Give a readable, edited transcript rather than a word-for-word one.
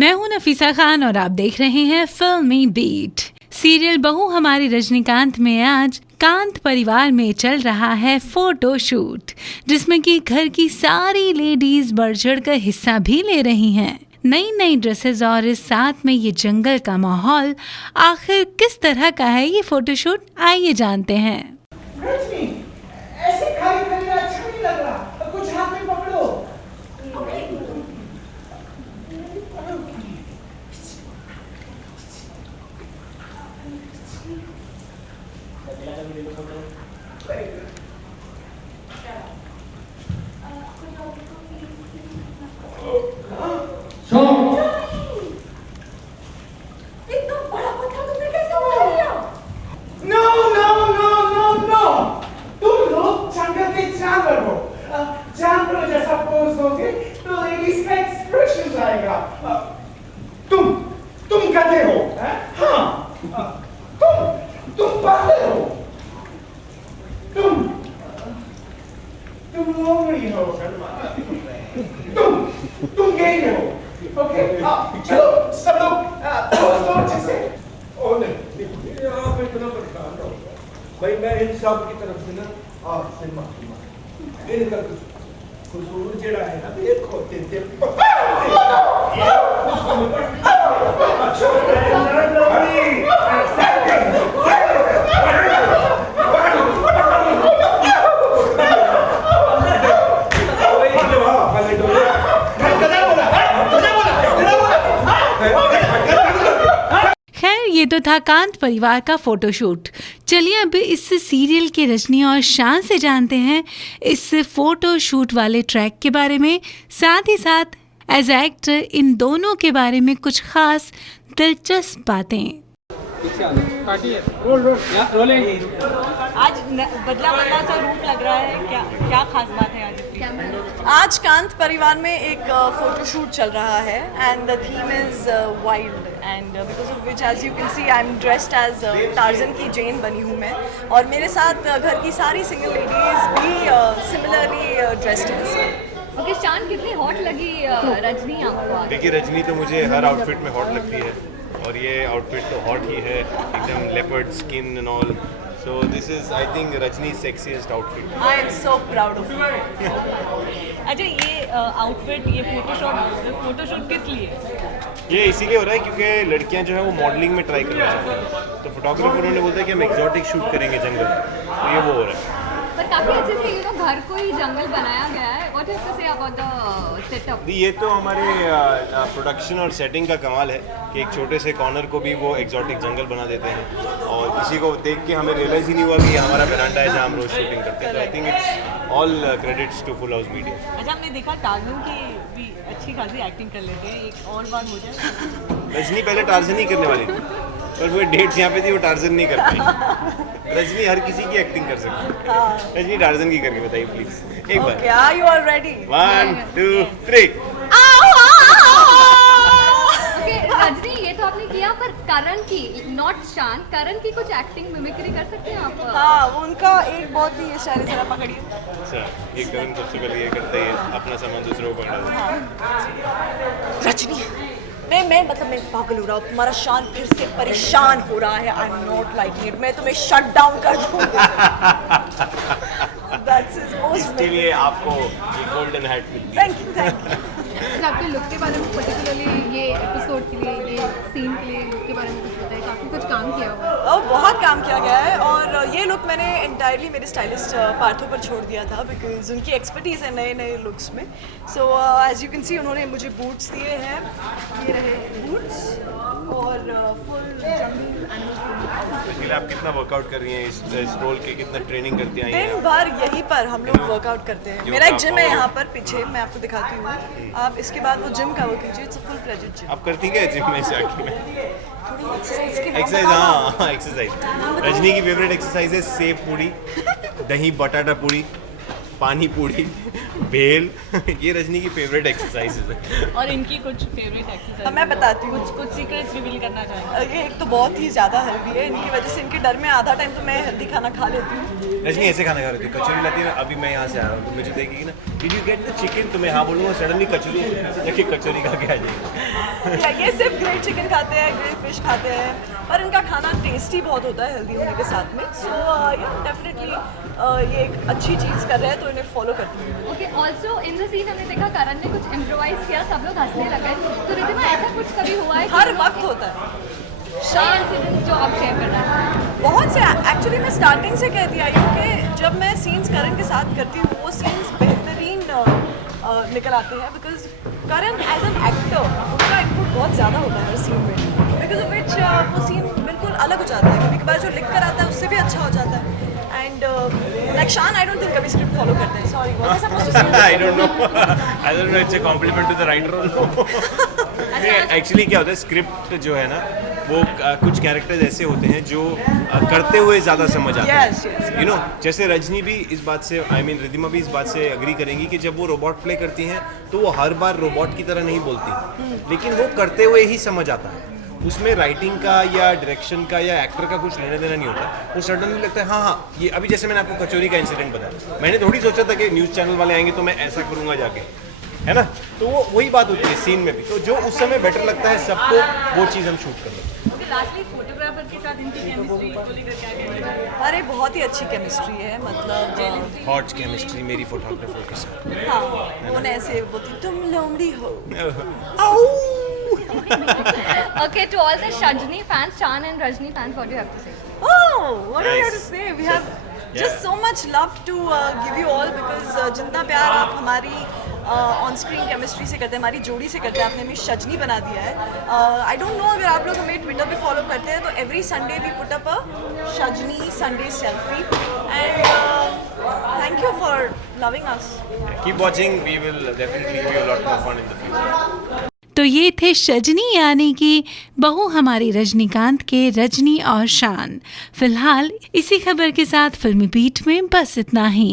मैं हूं नफीसा खान और आप देख रहे हैं फिल्मी बीट। सीरियल बहू हमारी रजनीकांत में आज कांत परिवार में चल रहा है फोटो शूट, जिसमें कि घर की सारी लेडीज बढ़ चढ़ कर हिस्सा भी ले रही हैं। नई नई ड्रेसेस और इस साथ में ये जंगल का माहौल, आखिर किस तरह का है ये फोटोशूट, आइए जानते हैं। ऐसे खाली खाली अच्छा नहीं लग रहा, कुछ हाथ में पकड़ो। जानवरों जैसा पोज दोगे तो लेडीज का एक्सप्रेशन आएगा। तुम गधे हो, हाँ, तुम पागल हो, तुम लोमड़ी हो, तुम गे हो। ओके, चलो सब लोग पोज दो अच्छे से। ओ नहीं, आप इतना परेशान हो भाई, मैं इन सब की तरफ से ना आपसे माफी मांगता हूं। इनका कसूर जड़ा है ना, देखो ये तो था कांत परिवार का फोटोशूट। चलिए अब इस सीरियल के रजनी और शान से जानते हैं इस फोटोशूट वाले ट्रैक के बारे में, साथ ही साथ एज एक्टर इन दोनों के बारे में कुछ खास दिलचस्प बातें। आज बदला बदला सा रूप लग रहा है, क्या खास बात है आज कांत परिवार में एक फोटोशूट चल रहा है and the theme is wild and because of which as you can see I am dressed as Tarzan की जेन बनी हूँ मैं, और मेरे साथ घर की सारी सिंगल लेडीज भी सिमिलरली ड्रेस्ड हैं। ओके, शान कितनी हॉट लगी रजनी आपको? देखिए, रजनी तो मुझे हर आउटफिट में हॉट लगती है और ये आउटफिट तो हॉट ही है, एकदम leopard skin and all. So this is, I think, Rajni's sexiest outfit. I am so proud of you. अच्छा, ये आउटफिट, ये फोटोशूट किस लिए? ये इसीलिए हो रहा है क्योंकि लड़कियां जो है वो मॉडलिंग में ट्राई करना चाहती हैं, तो फोटोग्राफर उन्होंने बोलता है कि हम एक्जॉटिक शूट करेंगे जंगल में, तो ये वो हो रहा है। पर काफी अच्छे से ये तो घर को ही जंगल बनाया गया है। What is to say about the setup? ये तो हमारे प्रोडक्शन और सेटिंग का कमाल है कि एक छोटे से कॉर्नर को भी वो एक्जॉटिक जंगल बना देते हैं और किसी को देख के हमें रियलाइज ही नहीं हुआ कि ये हमारा वरांडा है जहाँ हम रोज शूटिंग करते हैं। तो I think it's all credits to Full House Media. अच्छा, हमने देखा टार्जन की भी अच्छी खासी एक्टिंग कर लेते हैं, एक और बार हो जाए। रजनी पहले टार्जन ही करने वाली थी, पर वो डेट्स यहाँ पे थी, वो टार्जन नहीं कर पाई। रजनी हर किसी की एक्टिंग कर सकती है। रजनी टार्जन की करके बताइए प्लीज एक बार। क्या you are ready? 1 2 3। Okay Rajni, ये तो आपने किया, पर करण की, नॉट शान, करण की कुछ एक्टिंग मिमिक्री कर सकते हैं आप? हाँ, उनका एक बहुत ही शायरी जरा पकड़िए। अच्छा, ये करण सबसे पहले ये करता है, अपना सामान दूसरों को पकड़ा देता है। रजनी, मैं पागल हो रहा हूँ, तुम्हारा शान फिर से परेशान हो रहा है। I am not liking it, मैं तुम्हें शट डाउन कर दूंगा। इसके लिए आपको ये गोल्डन हैट मिलती है। Thank you. आपके लुक के बारे में, पर्टिकुलरली ये एपिसोड के लिए, ये सीन के लिए लुक के बारे में कुछ बताइए। काफ़ी कुछ काम किया हुआ है। बहुत काम किया गया है और ये लुक मैंने एंटायरली मेरे स्टाइलिस्ट पार्थो पर छोड़ दिया था बिकॉज उनकी एक्सपर्टीज़ है नए नए लुक्स में। So as you can see उन्होंने मुझे बूट्स दिए हैं, ये रहे बूट्स और फुल जंगल एनिमल। आप कितना वर्कआउट कर रही हैं इस रोल के, कितना ट्रेनिंग करती हैं? दिन भर यहीं पर हम लोग वर्कआउट करते हैं। मेरा एक जिम है यहाँ पर पीछे, मैं आपको दिखाती हूँ। आप इसके बाद वो जिम का वो कीजिए, it's a full fledged gym. आप करती क्या जिम में जाके? थोड़ी एक्सरसाइज, हाँ एक्सरसाइज। रजनी की फेवरेट एक्सरसाइज है सेव पूड़ी, दही बटाटा पूड़ी, पानी पूड़ी, भेल। ये रजनी की फेवरेट एक्सरसाइजेज है। और इनकी कुछ फेवरेट एक्सरसाइज मैं बताती हूँ। कुछ सीक्रेट्स रिवील करना चाहेंगे? ये एक तो बहुत ही ज़्यादा हेल्दी है, इनकी वजह से इनके डर में आधा टाइम तो मैं हेल्दी खाना खा लेती हूँ। रजनी ऐसे खाना खा रही थी, कचौरी लाती है ना, अभी मैं यहाँ से आ रहा हूँ तो मुझे देखेगी ना, did you get the chicken, तो मैं हाँ बोलूँगा, सडनली कचौरी देखिए कचौरी खा के आ जाएगी। ये सिर्फ ग्रिल्ड चिकन खाते हैं, ग्रिल्ड फिश खाते हैं, पर इनका खाना टेस्टी बहुत होता है हेल्दी होने के साथ में। सो डेफिनेटली ये एक अच्छी चीज़ कर रहे हैं तो इन्हें फॉलो करती हूँ। Okay, also in the scene हमने देखा करण ने कुछ इम्प्रोवाइज किया, सब लोग हंसने लगे, तो रिद्धिमा ऐसा कुछ कभी हुआ है? हर वक्त होता है इंसिडेंट जो आप शेयर करना है। बहुत से। एक्चुअली मैं स्टार्टिंग से कहती आई हूँ कि जब मैं सीन्स करण के साथ करती हूँ वो सीन्स बेहतरीन निकल आते हैं, because Karan as an actor उनका इनपुट बहुत ज़्यादा होता है हर सीन में, बिकॉज ऑफ विच वो सीन बिल्कुल अलग हो जाता है। कभी कभार जो लिख कर आता है उससे भी अच्छा हो जाता है। And like Shan I don't think कभी स्क्रिप्ट फॉलो करते हैं। Sorry, what was supposed to say? I don't know, it's a compliment to the writer or no. Actually क्या होता है, स्क्रिप्ट जो है ना वो कुछ कैरेक्टर्स ऐसे होते हैं जो करते हुए ज़्यादा समझ आते Yes, हैं, yes. You know. जैसे रजनी भी इस बात से, आई मीन रिद्धिमा भी इस बात से एग्री करेंगी कि जब वो रोबोट प्ले करती हैं तो वो हर बार रोबोट की तरह नहीं बोलती, लेकिन वो करते हुए ही समझ आता है। उसमें राइटिंग का या डायरेक्शन का या एक्टर का कुछ लेना देना नहीं होता। वो सडनली लगता है हाँ हाँ ये, अभी जैसे मैंने आपको कचौरी का इंसिडेंट बताया, मैंने थोड़ी सोचा था कि न्यूज़ चैनल वाले आएंगे तो मैं ऐसा करूँगा जाके, है ना, तो वो वही बात होती है सीन में भी। तो जो उस समय बेटर लगता है सबको, वो चीज़ हम शूट कर लेते हैं। लास्टली फोटोग्राफर के साथ इनकी केमिस्ट्री को लेकर क्या कहना? अरे बहुत ही अच्छी केमिस्ट्री है, मतलब हॉट केमिस्ट्री मेरी फोटोग्राफर के साथ। हाँ, उन्हें ऐसे बोलती तुम लोमड़ी हो। Okay, to all the Shajni fans, Chan and Rajni fans, what do you have to say? Oh, what do you have to Nice. say? We have just so much love to give you all, because जितना प्यार आप हमारी on screen chemistry से करते हैं, हमारी जोड़ी से करते हैं, आपने हमें शजनी बना दिया है। आई डोंट नो अगर आप लोग हमें ट्विटर पे फॉलो करते हैं तो every Sunday we put up a शजनी Sunday selfie, and thank you for loving us. Keep watching, we will definitely give you a lot more fun in the future. तो ये थे शजनी यानी कि बहू हमारी रजनीकांत के रजनी और शान। फिलहाल इसी खबर के साथ फिल्मी बीट में बस इतना ही।